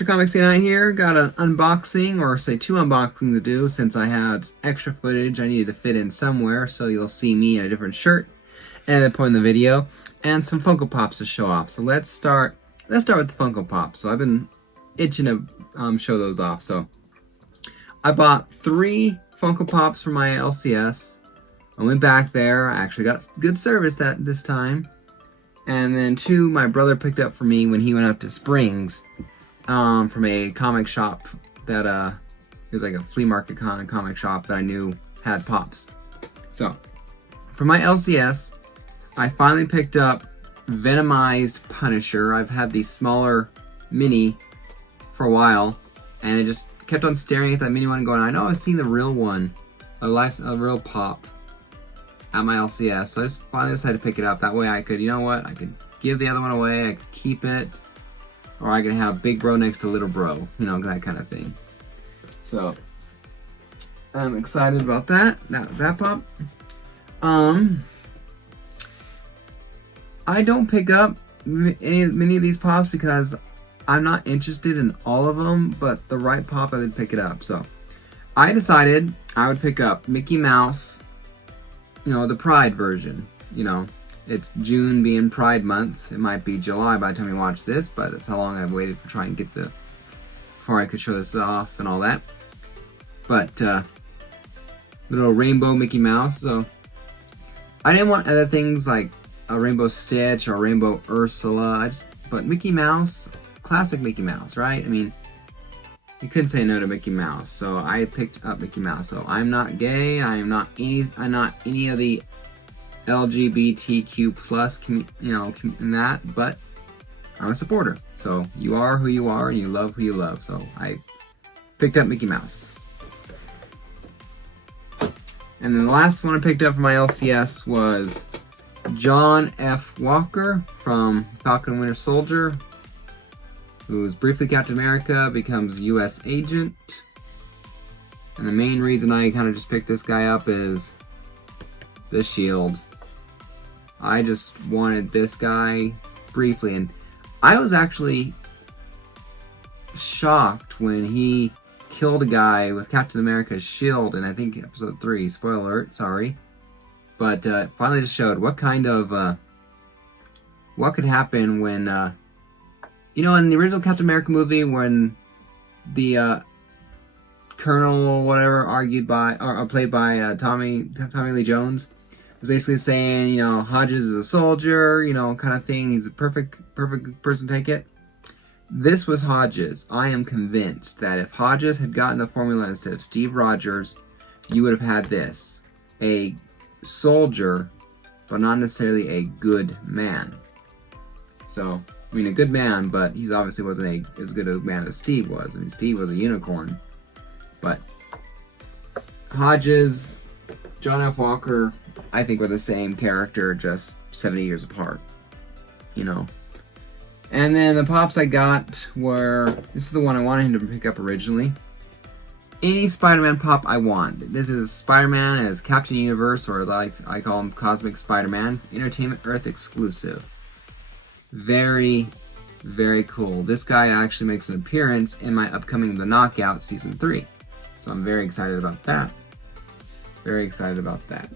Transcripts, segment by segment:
Mr. Comics 89 here. Got an unboxing, or say 2 unboxings to do, since I had extra footage I needed to fit in somewhere, so you'll see me in a different shirt at that point in the video, and some Funko Pops to show off. So let's start with the Funko Pops. So I've been itching to show those off. So I bought 3 Funko Pops for my LCS. I went back there. I actually got good service this time. And then 2 my brother picked up for me when he went up to Springs from a comic shop that it was like a flea market kind of comic shop that I knew had Pops. So for my LCS, I finally picked up Venomized Punisher. I've had the smaller mini for a while, and I just kept on staring at that mini one going, I know I've seen the real one, a real Pop at my LCS, so I just finally decided to pick it up. That way I could, you know what, I could give the other one away, I could keep it, or I could have big bro next to little bro, you know, that kind of thing. So I'm excited about that Pop. I don't pick up many of these Pops because I'm not interested in all of them, but the right Pop I would pick it up. So I decided I would pick up Mickey Mouse, you know, the Pride version. You know, it's June being Pride Month. It might be July by the time you watch this, but that's how long I've waited for trying to get before I could show this off and all that. But little rainbow Mickey Mouse. So I didn't want other things like a Rainbow Stitch or Rainbow Ursula. But Mickey Mouse, classic Mickey Mouse, right? I mean, you couldn't say no to Mickey Mouse, so I picked up Mickey Mouse. So I'm not gay. I'm not any of the LGBTQ plus, you know, in that. But I'm a supporter. So you are who you are, and you love who you love. So I picked up Mickey Mouse. And then the last one I picked up for my LCS was John F. Walker from Falcon Winter Soldier, who was briefly Captain America, becomes U.S. agent. And the main reason I kind of just picked this guy up is the shield. I just wanted this guy briefly, and I was actually shocked when he killed a guy with Captain America's shield in, I think, episode 3. Spoiler alert, sorry. But finally just showed what kind of, what could happen when, you know, in the original Captain America movie, when the Colonel or whatever argued by, or played by Tommy Lee Jones, was basically saying, you know, Hodges is a soldier, you know, kind of thing. He's a perfect person to take it. This was Hodges. I am convinced that if Hodges had gotten the formula instead of Steve Rogers, you would have had this. A soldier, but not necessarily a good man. So, I mean, a good man, but he's obviously wasn't as good a man as Steve was. I mean, Steve was a unicorn. But Hodges, John F. Walker, I think were the same character, just 70 years apart. You know. And then the Pops I got were, this is the one I wanted him to pick up originally. Any Spider-Man Pop I want. This is Spider-Man as Captain Universe, or like I call him Cosmic Spider-Man, Entertainment Earth exclusive. Very, very cool. This guy actually makes an appearance in my upcoming The Knockout Season 3. So I'm very excited about that. Very excited about that.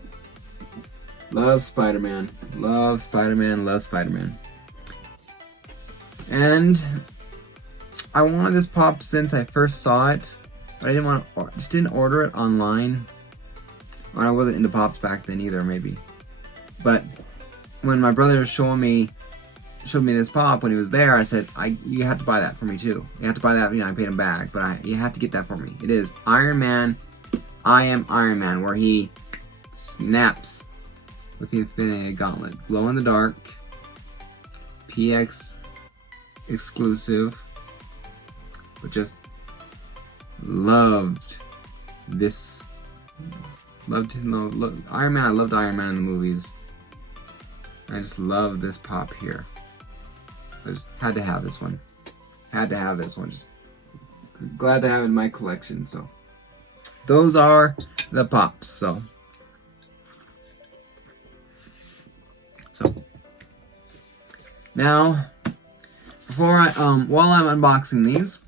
Love Spider-Man. Love Spider-Man. Love Spider-Man. And I wanted this Pop since I first saw it, but I just didn't order it online. Or I wasn't into Pops back then either, maybe. But when my brother showed me this Pop when he was there, I said, you have to buy that for me too. You have to buy that. You know, I paid him back, but you have to get that for me. It is Iron Man, I Am Iron Man, where he snaps with the Infinity Gauntlet. Glow in the dark, PX exclusive, but just loved this. Loved Iron Man. I loved Iron Man in the movies. I just love this Pop here. I just had to have this one. Had to have this one. Just glad to have it in my collection. So those are the Pops. So now, before while I'm unboxing these,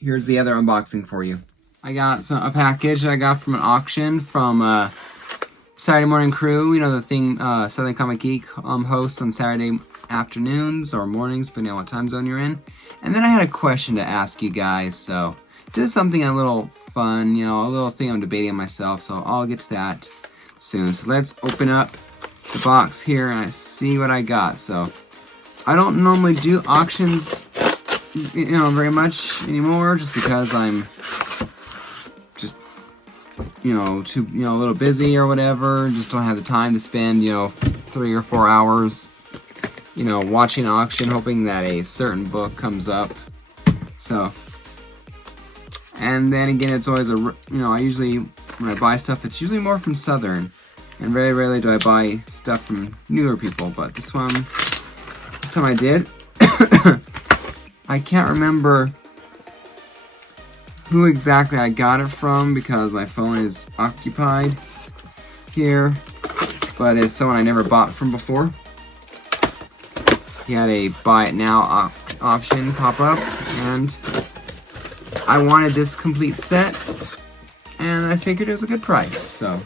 Here's the other unboxing for you. I got a package that I got from an auction from Saturday Morning Crew. You know, the thing Southern Comic Geek hosts on Saturday afternoons or mornings, depending on what time zone you're in. And then I had a question to ask you guys, so just something a little fun, you know, a little thing I'm debating myself, so I'll get to that soon. So let's open up the box here and I see what I got. So I don't normally do auctions, you know, very much anymore, just because I'm just, you know, a little busy or whatever. Just don't have the time to spend, you know, 3 or 4 hours, you know, watching an auction, hoping that a certain book comes up. So, and then again, it's always you know, I usually, when I buy stuff, it's usually more from Southern, and very rarely do I buy stuff from newer people, but this time I did. I can't remember who exactly I got it from because my phone is occupied here, but it's someone I never bought from before. He had a buy it now option pop up, and I wanted this complete set, and I figured it was a good price, so.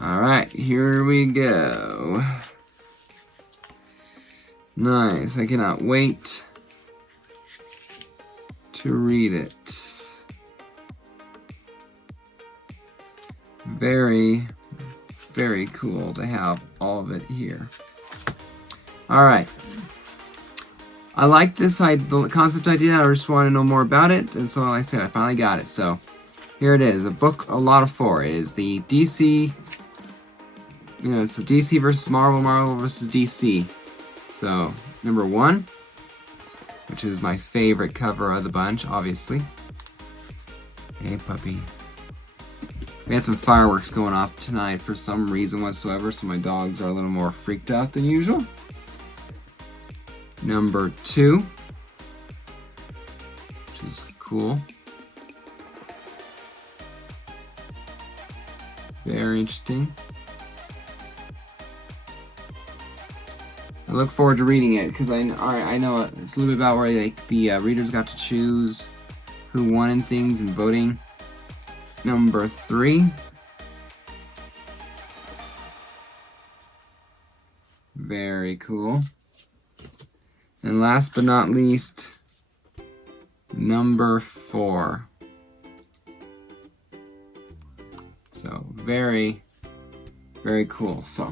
Alright, here we go. Nice, I cannot wait to read it. Very, very cool to have all of it here. Alright. I like this the concept idea. I just want to know more about it, and so like I said, I finally got it. So here it is, a book a lot of 4. It is the DC, you know, it's the DC versus Marvel, Marvel versus DC. So number 1, which is my favorite cover of the bunch, obviously. Hey puppy. We had some fireworks going off tonight for some reason whatsoever, so my dogs are a little more freaked out than usual. Number 2, which is cool. Very interesting. I look forward to reading it because I know it's a little bit about where like the readers got to choose who won and things and voting. Number 3. Very cool. And last but not least, number 4. So very, very cool. So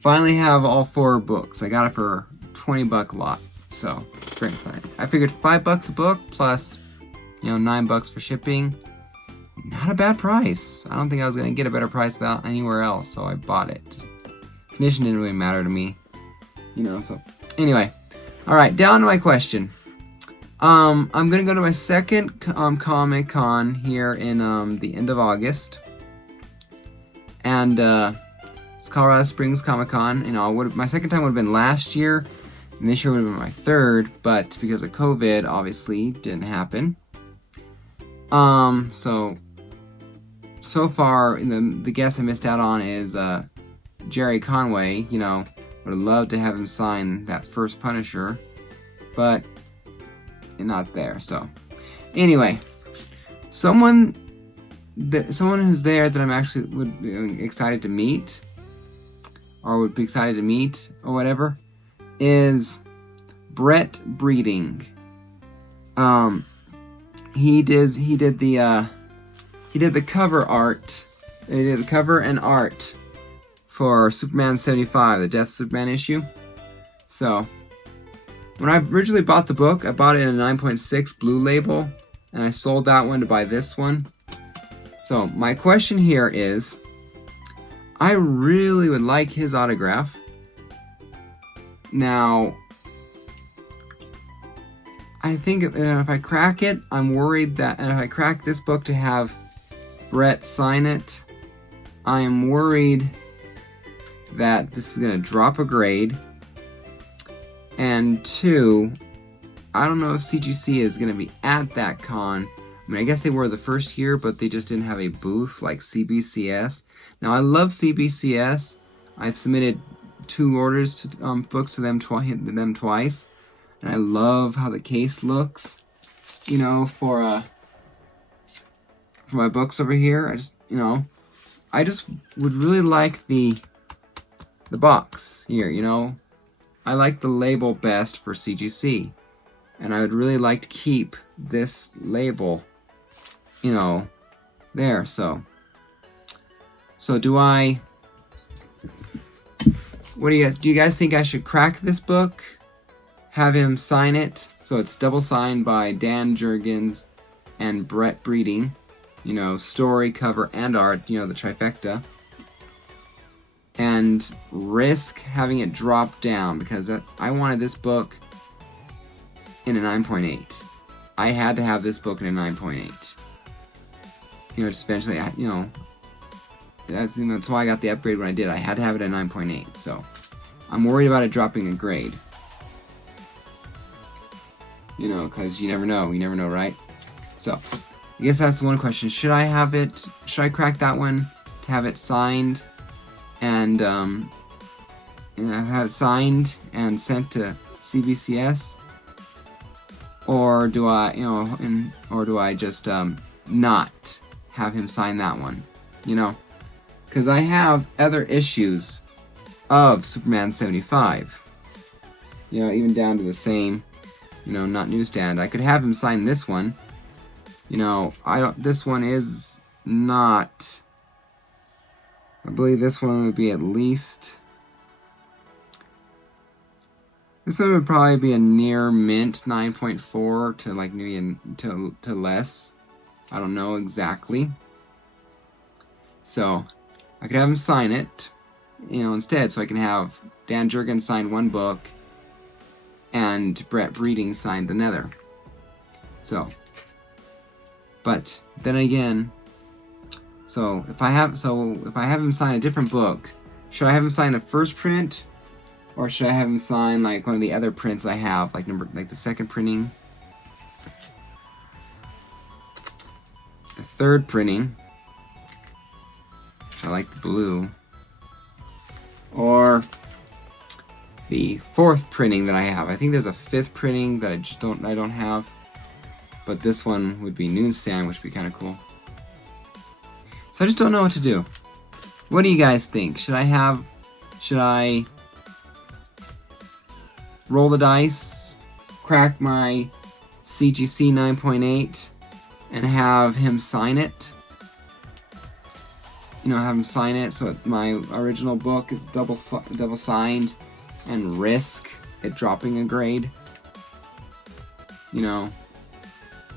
finally have all 4 books. I got it for $20 lot. So very fun. I figured $5 a book plus, you know, $9 for shipping. Not a bad price. I don't think I was gonna get a better price than anywhere else, so I bought it. Condition didn't really matter to me, you know. So anyway, all right, down to my question. I'm gonna go to my second Comic Con here in the end of August, and it's Colorado Springs Comic Con. You know, my second time would have been last year, and this year would have been my third, but because of COVID, obviously, didn't happen. So far, the guest I missed out on is Jerry Conway. You know, would have loved to have him sign that first Punisher, but not there. So, anyway, someone who's there that I'm actually would be excited to meet, or would be excited to meet, or whatever, is Brett Breeding. He did the cover art. He did the cover and art for Superman 75, the Death Superman issue. So, when I originally bought the book, I bought it in a 9.6 blue label, and I sold that one to buy this one. So, my question here is, I really would like his autograph. Now, I think if I crack it, I'm worried that, and if I crack this book to have Brett sign it, I am worried that this is going to drop a grade. And 2, I don't know if CGC is going to be at that con. I mean, I guess they were the first year, but they just didn't have a booth like CBCS. Now, I love CBCS. I've submitted 2 orders to books to them twice. And I love how the case looks, you know, for my books over here. I just would really like the box here, you know. I like the label best for CGC. And I would really like to keep this label, you know, there. So do you guys think I should crack this book? Have him sign it? So it's double signed by Dan Jurgens and Brett Breeding. You know, story, cover, and art, you know, the trifecta. And risk having it drop down because I wanted this book in a 9.8. I had to have this book in a 9.8. You know, just eventually, you know, that's why I got the upgrade when I did. I had to have it at 9.8, so I'm worried about it dropping a grade. You know, because you never know, right? So, I guess that's the one question. Should I crack that one to have it signed and have it signed and sent to CBCS? Or do I, you know, or do I just not have him sign that one? You know, because I have other issues of Superman 75. You know, even down to the same, you know, not newsstand. I could have him sign this one. You know, this one is not. I believe this one would be at least. This one would probably be a near mint 9.4 to like maybe to less. I don't know exactly. So I could have him sign it, you know, instead, so I can have Dan Jurgens sign one book and Brett Breeding signed another. So, but then again, if I have him sign a different book, should I have him sign the first print? Or should I have him sign like one of the other prints I have, like the second printing, the third printing, which I like the blue, or the fourth printing that I have. I think there's a fifth printing that I don't have, but this one would be newsstand, which would be kind of cool. So I just don't know what to do. What do you guys think? Should I roll the dice, crack my CGC 9.8, and have him sign it? You know, have him sign it so my original book is double signed, and risk it dropping a grade? You know,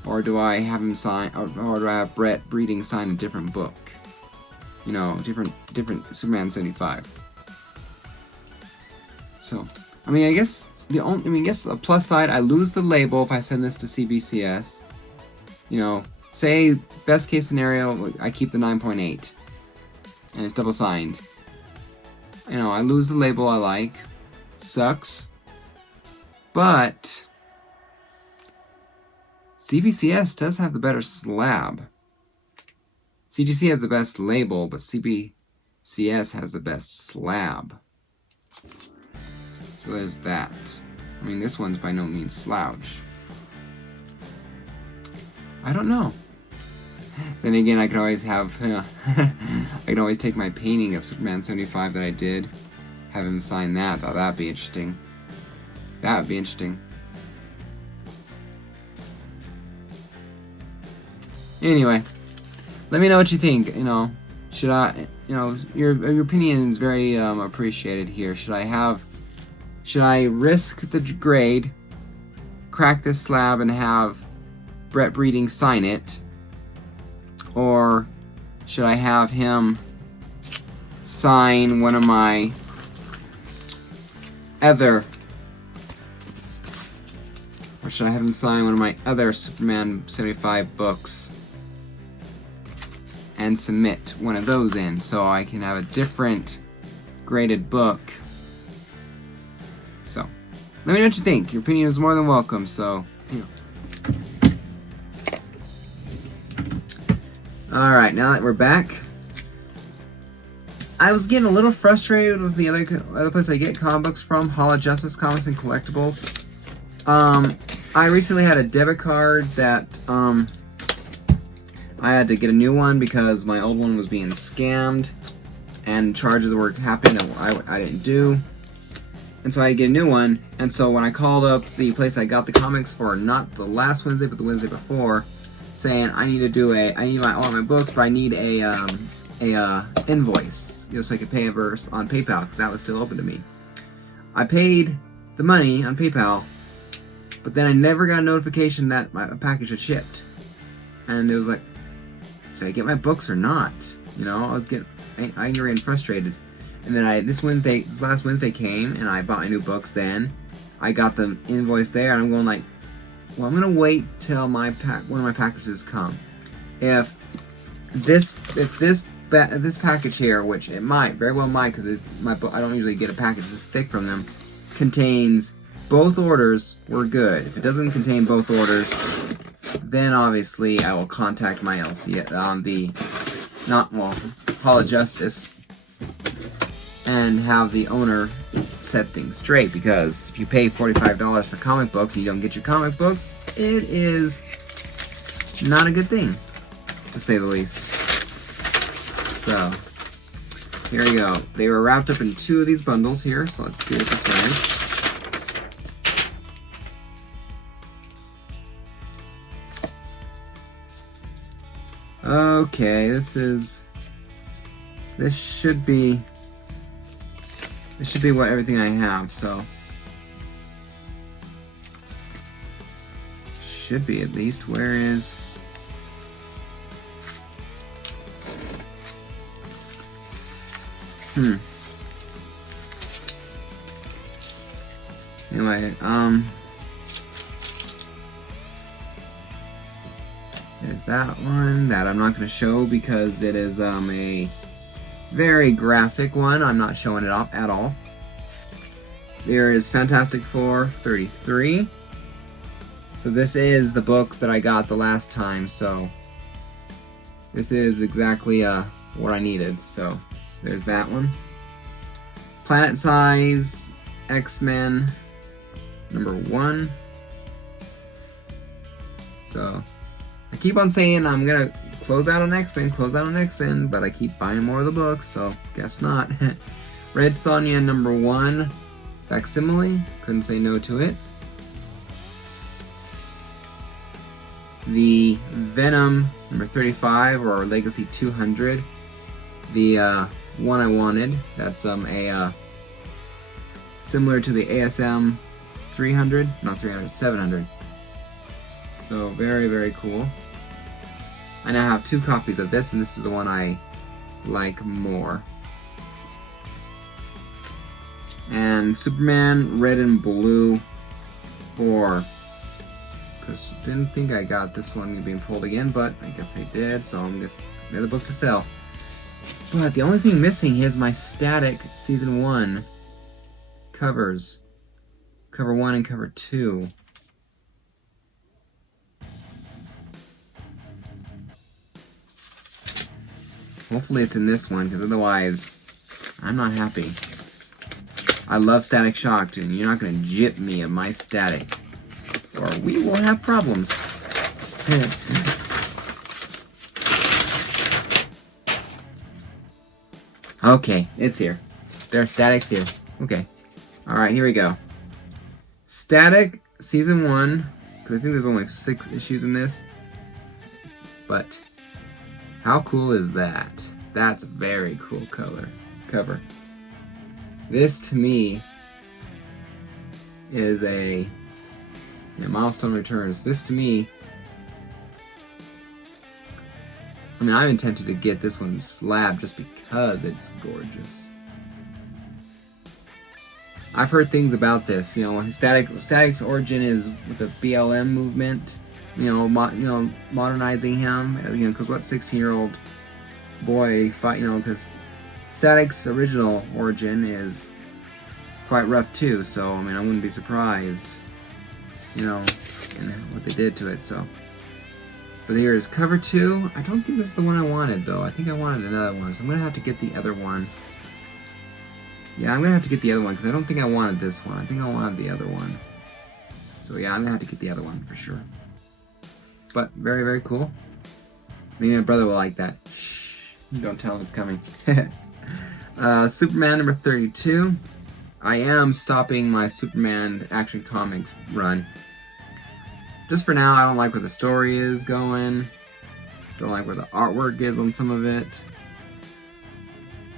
or do I have him sign, or do I have Brett Breeding sign a different book? You know, different Superman 75. So, I mean, I guess the plus side, I lose the label if I send this to CBCS. You know, say best case scenario, I keep the 9.8 and it's double signed. You know, I lose the label I like. Sucks. But CBCS does have the better slab. CGC has the best label, but CBCS has the best slab. So there's that. I mean, this one's by no means slouch. I don't know. Then again, I could always have, I could always take my painting of Superman 75 that I did, have him sign that. Thought that'd be interesting. That would be interesting. Anyway, let me know what you think. You know, should I? You know, your opinion is very appreciated here. Should I risk the grade, crack this slab, and have Brett Breeding sign it, or should I have him sign one of my other? Or should I have him sign one of my other Superman 75 books and submit one of those in so I can have a different graded book? So, let me know what you think. Your opinion is more than welcome, so, you know. Alright, now that we're back, I was getting a little frustrated with the other place I get comic books from, Hall of Justice Comics and Collectibles. I recently had a debit card that, I had to get a new one because my old one was being scammed and charges were happening that I didn't do. And so I had to get a new one. And so when I called up the place I got the comics for, not the last Wednesday, but the Wednesday before, saying I need all my books, but I need a invoice, so I could pay on PayPal, because that was still open to me. I paid the money on PayPal, but then I never got a notification that my package had shipped. And it was like, should I get my books or not? I was getting angry and frustrated. And then this last Wednesday came, and I bought my new books then. I got the invoice there, and I'm going like, well, I'm going to wait till one of my packages come. If this package here, which it very well might, because I don't usually get a package this thick from them, contains both orders, we're good. If it doesn't contain both orders, then obviously I will contact my LC, Hall of Justice, and have the owner set things straight, because if you pay $45 for comic books and you don't get your comic books, it is not a good thing, to say the least. So, here we go. They were wrapped up in 2 of these bundles here, so let's see what this one is. Okay, this should be what everything I have, so should be at least. Where is anyway, there's that one that I'm not going to show because it is a very graphic one. I'm not showing it off at all. There is Fantastic Four 33. So this is the books that I got the last time, so this is exactly what I needed. So there's that one. Planet Size X-Men #1. So I keep on saying I'm gonna close out on X-Men, but I keep buying more of the books, so guess not. Red Sonja #1 facsimile, couldn't say no to it. The Venom #35 or Legacy 200, the one I wanted. That's similar to the ASM 300, not 300, 700. So very, very cool. I now have 2 copies of this, and this is the one I like more. And Superman Red and Blue 4. Because didn't think I got this one being pulled again, but I guess I did, so I'm just another book to sell. But the only thing missing is my Static Season 1 covers. Cover 1 and cover 2. Hopefully it's in this one, because otherwise I'm not happy. I love Static Shock, and you're not going to jip me of my Static, or we will have problems. Okay, it's here. Their Static's here. Okay. Alright, here we go. Static Season 1, because I think there's only 6 issues in this. But how cool is that? That's a very cool cover. This, to me, is a Milestone Returns. This, to me, I mean, I'm tempted to get this one slab just because it's gorgeous. I've heard things about this. Static's origin is with the BLM movement. Modernizing him. Because what 16-year-old boy fight? Because Static's original origin is quite rough too. So I mean, I wouldn't be surprised. In what they did to it. So, but here is cover 2. I don't think this is the one I wanted though. I think I wanted another one, so I'm gonna have to get the other one. Yeah, I'm gonna have to get the other one because I don't think I wanted this one. I think I wanted the other one. So So yeah, I'm gonna have to get the other one for sure. But very, very cool. Maybe my brother will like that. Shh, don't tell him it's coming. Superman number 32. I am stopping my Superman Action Comics run. Just for now, I don't like where the story is going. Don't like where the artwork is on some of it.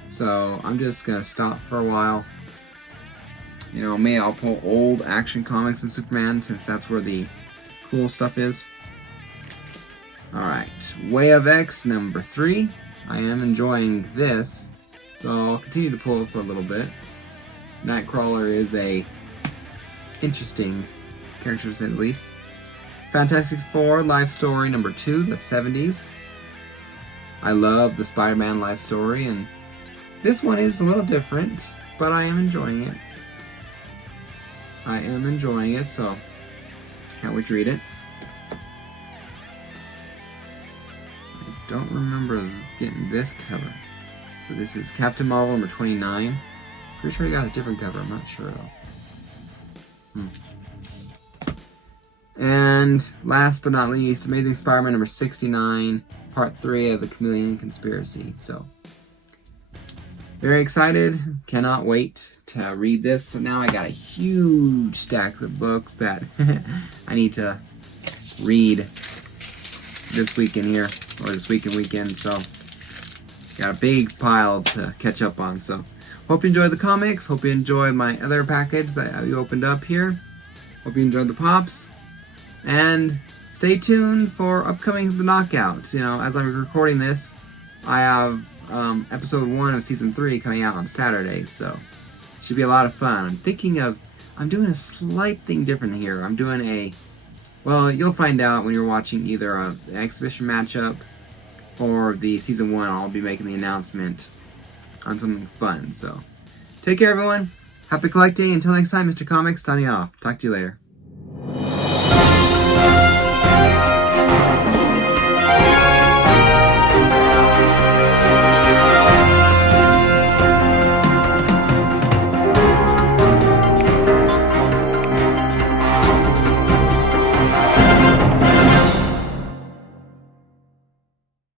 So I'm just gonna stop for a while. You know, maybe I'll pull old Action Comics and Superman since that's where the cool stuff is. Alright, Way of X number 3. I am enjoying this, so I'll continue to pull it for a little bit. Nightcrawler is a interesting character to say the least. Fantastic Four Life Story number 2, the 70s. I love the Spider-Man life story, and this one is a little different, but I am enjoying it. I am enjoying it, so can't wait to read it. I don't remember getting this cover, but this is Captain Marvel number 29. Pretty sure I got a different cover, I'm not sure though. And last but not least, Amazing Spider-Man number 69, part 3 of the Chameleon Conspiracy. So, very excited, cannot wait to read this. So now I got a huge stack of books that I need to read this weekend here, or this weekend, so got a big pile to catch up on. So, hope you enjoyed the comics, hope you enjoyed my other package that you opened up here. Hope you enjoyed the pops. And stay tuned for upcoming The Knockout. You know, as I'm recording this, I have episode 1 of season 3 coming out on Saturday, so it should be a lot of fun. I'm doing a slight thing different here. I'm doing well, you'll find out when you're watching either an exhibition matchup or the season 1. I'll be making the announcement on something fun. So, take care, everyone. Happy collecting. Until next time, Mr. Comics signing off. Talk to you later.